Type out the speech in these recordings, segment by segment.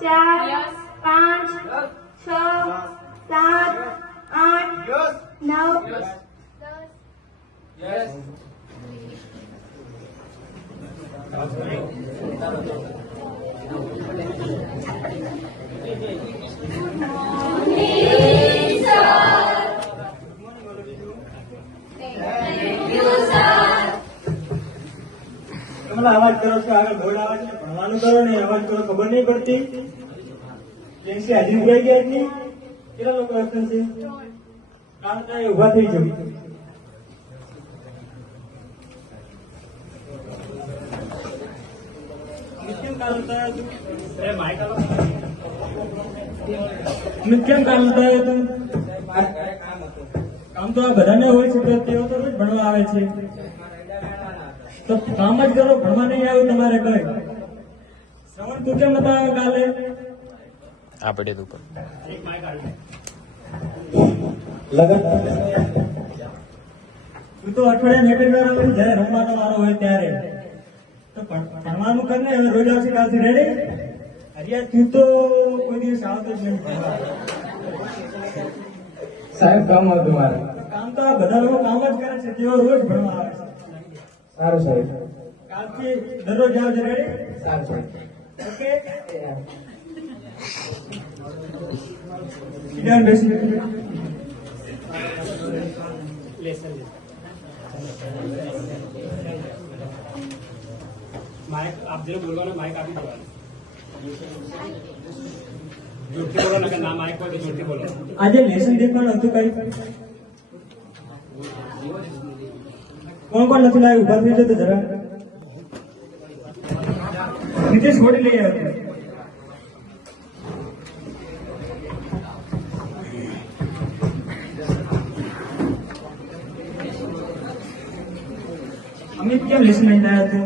4 5 6 7 8 9 10 અવાજ કરો છો, આગળ બોર્ડ આવે છે, ભણવાનું કરો ને અવાજ કરો, ખબર નહીં પડતી. જેન્સી હાજરી ઉભરાઈ ગયા એટલી કેટલા લોકો એબસેન્ટ છે? કારણ કે ઉભા થઈ જવું. કેમ કામ બતાવ્યો તું? કેમ કામ બતાવ્યો તું? કામ તો આ બધાને હોય છે, તો તેઓ તો રોજ ભણવા આવે છે. તો કામ જ કરો, ભણવા નહીં આવ્યું તમારે કઈ. શ્રવણ તું કેમ બતાવ્યો કાલે? આપણે તો ઉપર લગન તું તો અઠવાડિયા એક જ વાર આવે જયારે રમવાનો વારો હોય ત્યારે. તો ભણવાનું કર ને, હવે રોજ આવશે કાલથી. રેડી? હરિયા તું તો કોઈ દિવસ આવતો જ નહીં. સાહેબ કામ હતું મારે. કામ તો આ બધા લોકો કામ જ કરે છે, તેઓ રોજ ભણવા આવે છે. સારું સાહેબ. કાલથી દરરોજ આવજે. રેડી? સારું સાહેબ. ઓકે. સીધા બેસી माइक आप जरा बोलो ना, माइक आप ही दबा जोरથી બોલો ના, ના માइक હોય તો જોરથી બોલો. આજે લેસન દેખવાનું હતું કઈ? કોણ કોણ નથી લાવ્યું? ઉભા થઈ જતો જરા. નીચે છોડી લઈ આવ્યો. અમિત કેમ લેસન નહીં લાવ્યા તું?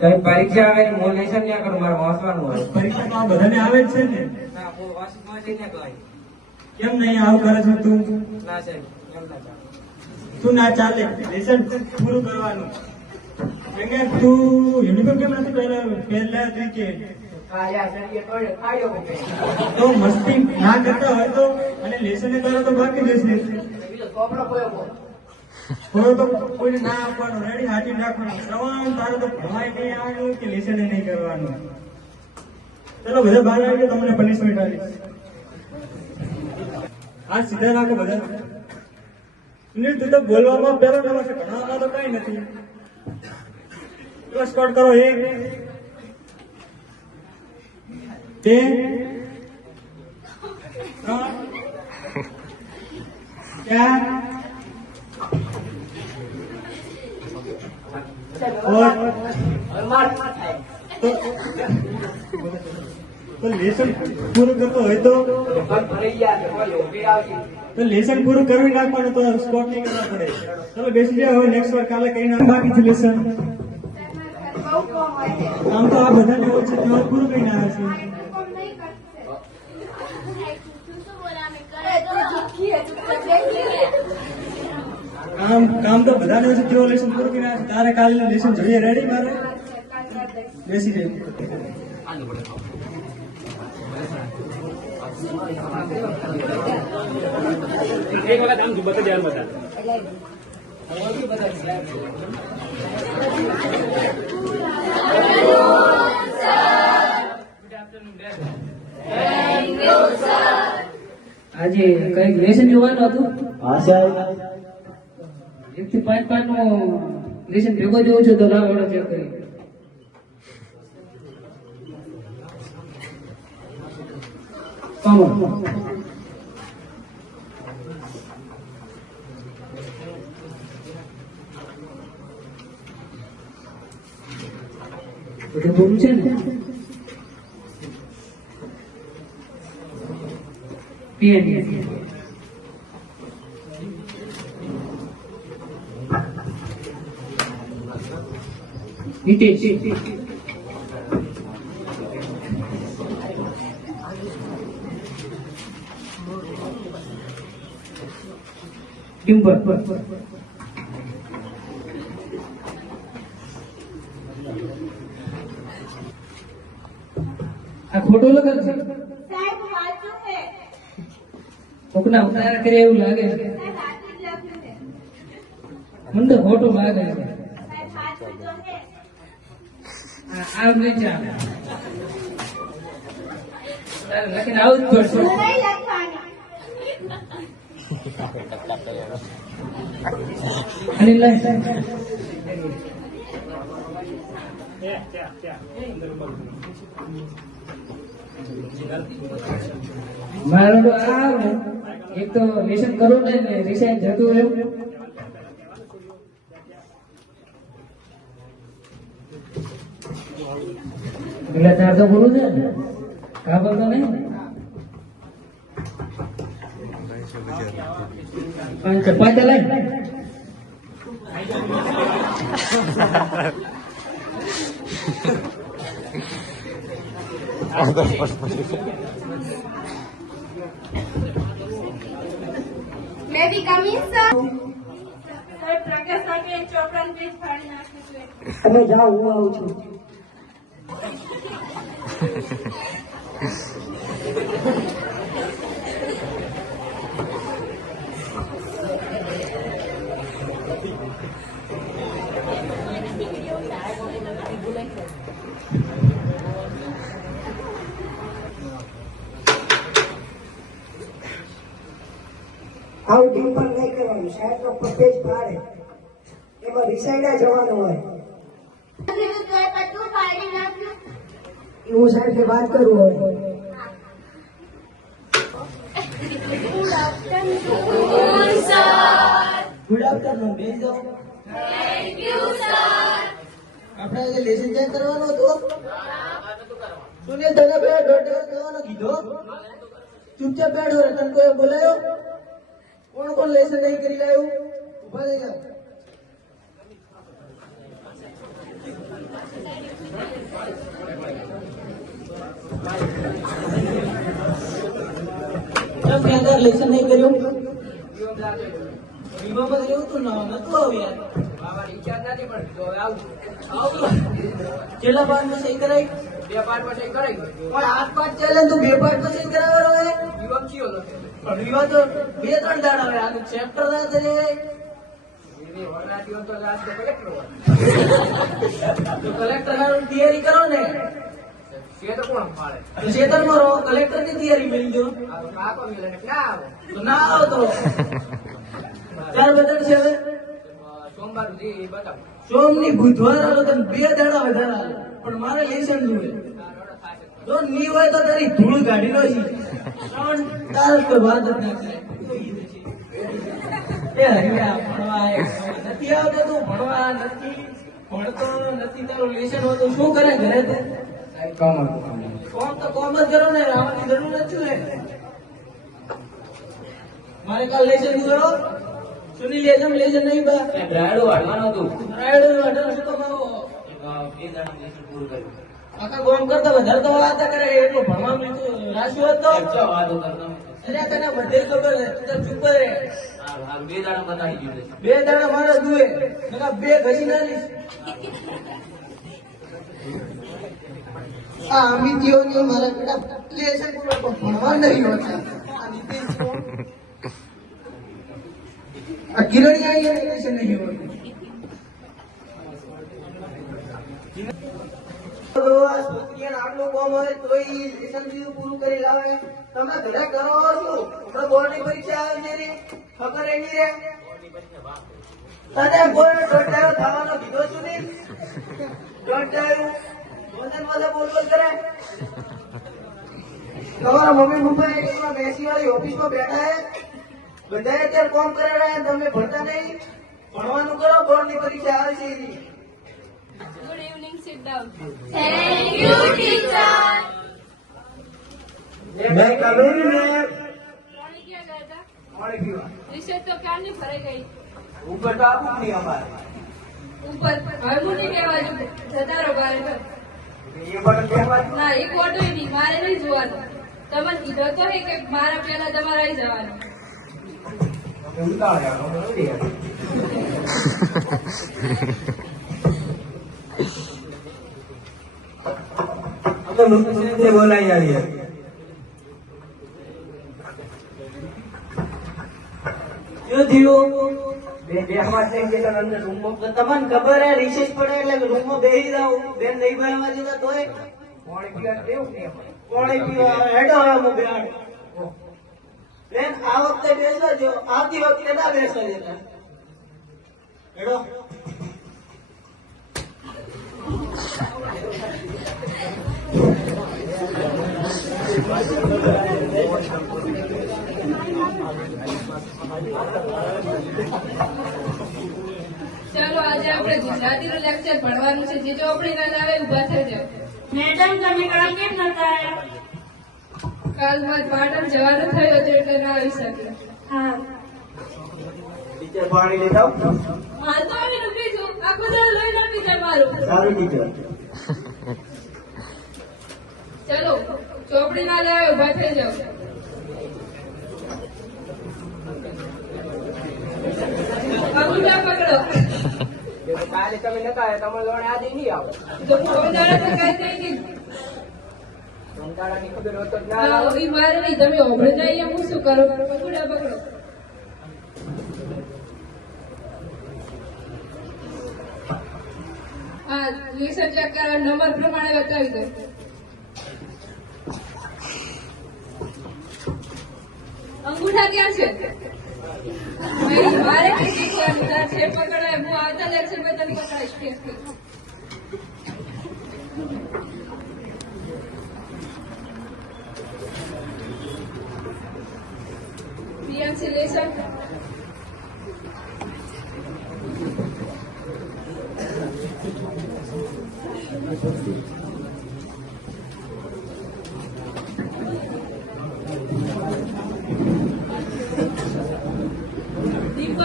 કઈ પરીક્ષા આવે ને હું લેસન ના કરું, મારે વાંચવાનું હોય. પરીક્ષામાં બધાને આવે જ છે ને. ના હું વાંચવા જઈને કઈ. કેમ નહીં આવું કરે છે તું? ના સાહેબ એમ ના ચાલે. તું ના ચાલે, લેસન પૂરું કરવાનું. કેમ કે તું યુનિફોર્મ કેમ નથી પહેલા કે તો મસ્તી ના કરતા હોય તો, અને લેસન કરો તો બાકી જશે. થોડો તો કોઈને ના આપવાનું. રેડી? હાથી રાખવાનું. શ્રવણ તારે તો ભણાય નહીં આવવાનું કે લેસન નહીં કરવાનું. ચલો બધા બહાર આવી ગયો, તમને પનિશમેન્ટ આપીશ. આ સીધા રાખો બધા. સુનિલ તું તો બોલવામાં પહેલો નંબર છે, ભણવામાં તો કઈ નથી. સ્કોર કરો. 1 2 3 4 તો લેસન પૂરું કરતો હોય તો લેસન પૂરું કરવી નાખવાનું, તો સ્કોર નહીં કરવા પડે. ચલો બેસી જાઓ. હવે નેક્સ્ટ વાર કાલે કઈ ના બાકી છે લેસન. કામ તો આ બધાને હોય છે, તેઓ પૂરું કરીને આવે છે. કામ તો બધાને હોય છે, તેઓ લેસન પૂરું કરીને આવે છે. તારે કાલે લેસન જોઈએ. રેડી? મારે બેસી જાય. એક વખત આમ બતા જાય બધા. આજે કઈ લેસન જોવાનું હતું? હા સાહેબ. 1 થી 5 નું લેસન ભેગો જોવું છું તો ના વડો ચેક કરી. બધું બોલું છે ને? PN Nitesh Dimple આ ખોટું લખેલ છે સાહેબ સાચું છે. કોકના ઉતાર કરે એવું લાગે છે સાહેબ સાચું જ લખ્યું છે. મને તો ખોટું લાગે છે સાહેબ સાચું તો છે. આમ નહીં ચાલે તારે લખીને આવું જ પડશે હું નહીં લખવાની. અને લઈ ત્યાં અંદર ઉપર મારો તો આ ને, એક તો લેશન કરું ને રિસાઈન જતું રહ્યું એટલે તાર તો પૂરું છે ને ખબર તો નહીં પાંચ લઈ May we come in, sir? Sir, પ્રકાશ માટે ચોપડાનું પેજ ફાડી નાખ્યું છે. તમે જાઓ હું આવું છું આવું ડિમ્પલ નહીં કરવાનું સાહેબ નો પેજ ફાડે એમાં રિસાઈડા જવાનું હોય કીધું તોય બધું ફાડી નાખ્યું. હું સાહેબ ને વાત કરું હોય ગુડ આફ્ટરનૂન બેસી જાઓ આપણે આજે લેસન ચેક કરવાનો હતો સુનિલ તને બે દોઢ કરવાનો કીધો ચૂપચાપ બેઠો રહે તને કોઈ બોલાયો કોણ કોણ લેસન નહીં કરી લાવ્યું ઉભા થઈ જાઓ લેસન નહીં કર્યું વિમા પર એવું તો નતું આવ્યું યાર છેલ્લા પાઠમાં સહી કરાઈ પણ આઠ પાઠ ચાલે તો બે પાઠમાં સહી કરાવવાનો હોય પણ વિવાહ તો 2-3 દાડા હોય આનું ચેપ્ટર ના થાય કલેક્ટર તૈયારી કરો ને ક્ષેત્રમાં રહો કલેક્ટર ની તૈયારી મળી જો તો ના આવો તો ચાર બદલ છે હવે સોમ ની બુધવાર આલો તો 2 દાડા વધારે આલો પણ મારે લેસન જોઈએ જો ની હોય તો તારી ધૂળ ગાડી નો છે ત્રણ તાર તો વાત જ ના કરે એ હરિયા ભણવા નથી આવતો તું ભણવા નથી ભણતો નથી તારું લેસન હોતું શું કરે ઘરે તે કોમ તો કોમ જ કરો ને આવવાની જરૂર નથી ને મારે કાલ લેસન કરો સુનિલ એજમ લેસન નહીં બા રાયડો વાળવાનો હતું રાયડો વાળવાનો શું તો મારો એ દાડા લેસન પૂરું કર્યું આખા ગોમ કરતા વધારે તો વાત કરે એટલું ભણવા લીધું રાખ્યું હોત તો ક્યાં વાતો કરતા અરે તને બધે ખબર છે તું તો ચૂપ રહે હારું 2 દાડા બતાવી દીધું 2 દાડા મારા દુએ નકા 2 ઘસી ના લઈશ આ અમિતિઓની મારા બેટા લેસન પૂરો ભણવા નહીં હોતા આ નીતિશ આ કિરણિયા લેસન નહીં હોતું આટલું કોમ હોય તો લેસન પૂરું કરી લાવે તમે ઘરે કરો શું હમણાં બોર્ડની પરીક્ષા આવે છે ખબર એની રે તને બોર્ડ દોઢ થવાનો કીધો છું નહીં દોઢ બોલ કરે તમારા મમ્મી પપ્પા એકમાં બેસી વાળી ઓફિસમાં બેઠા હે બધા અત્યારે કોમ કરે રહ્યા તમે ભણતા નહીં ભણવાનું કરો બોર્ડની પરીક્ષા આવે છે એની Good evening, sit down. Thank you, teacher. મેં કરું ને પાણી ક્યાં ગયા હતા? પાણી પીવા રિસેસ તો ક્યારની ભરાઈ ગઈ. ઉપર તો આપું નહીં અમારે ઉપર હળવું નહીં કહેવાય જતા રહો બહાર ઘર. એ પણ કહેવા ના એક ઓટો નહીં મારે નહીં જોવાનું તમને કીધો તો હે કે મારા પહેલા તમારે આવી જવાનું. ઉતાવળ આવે અમે મુખ્ય બોલાઈ આવીએ. શું થયું? બે હવા થઈ ગયા અંદર રૂમમાં. તમને ખબર હે રિસેસ પડે એટલે રૂમમાં બેસી જાવ. બેન નહીં બેસવા દીધા તોય પાણી પીવા હેડો હવે હું બેહાડ. બેન આ વખતે બેસજો, આવતી વખતે ના બેસવા દેતા. હેડો. ચાલો આજે આપણે ગુજરાતીનું લેક્ચર ભણવાનું છે. જે ચોપડી ના આવે ઉભા થઈ જાવ. મેડમ તમે કાલ કેમ નતા આવ્યા? કાલ મારે પાટણ જવાનું થયું હતું એટલે ના આવી શક્યો. હા ટીચર પાણી લેતા આવો. હાલ તો આવી રૂપી છું. આખું દાળ લોહી ના પીધા મારું. સારું ટીચર. ચલો ચોપડી ના લાવે ઉભા થઈ જાવ. અંગૂઠા પકડો. કાલે તમે નતા આવ્યા, તમારે લોણે આજે નહીં આવો. તો ફોન દાડા પર કાંઈ થઈ ગયું. કંટાળાની ખબર હોત તો જ ના હા, આવો. ઈ મારે નહીં. તમે ઓભળે જઈએ હું શું કરું? અંગૂઠા પકડો. હા, લેસન ચેક કરવા નંબર પ્રમાણે બતાવી દો. અંગૂઠા ક્યાં છે? નહીં, મારે કઈ શીખવાનું. તાર છે પકડાય. હું આવતા લેક્ચર માં તને પકડાઈશ. કેસથી. પ્રિયાંશી લેસન. દીપક.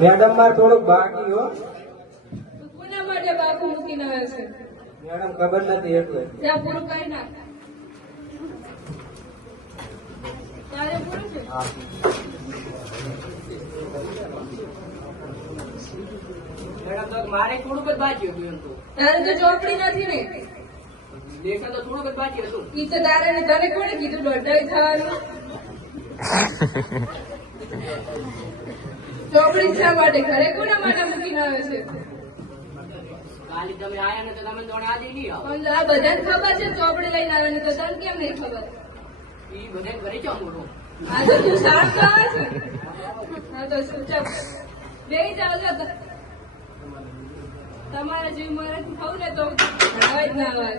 મેડમ માં થોડુંક બાકી હો. કોના માટે બાપુ મૂકીને આવ્યો છે? મેડમ ખબર નથી એટલે. ત્યાં પૂરું કરી નાખ. તારે પૂરું છે? મેડમ તો મારે થોડુંક જ બાકી હતું એમ તો. તારે તો ચોપડી નથી ને. લેખન તો થોડુંક જ બાકી હતું. ઈ તો તારે ને તને કોણે કીધું દોઢાઈ થવાનું? ચોપડી શા માટે ઘરે કોના માટે મૂકીને આવે છે? કાલે તમે આયા ને તો તમે જોડે આજે નહીં આવો. પણ આ બધાને ખબર છે ચોપડી લઈને આવવાની, તો તને કેમ નહીં ખબર? ઈ બધે ઘરે ચા મોટો. આ તો તું શાક ખાવા છે. હા તો શું ચાલ બેસી જાઓ છો. તમારા જેવી મારે ખાવું ને તો ભણાવાય જ ના આવે.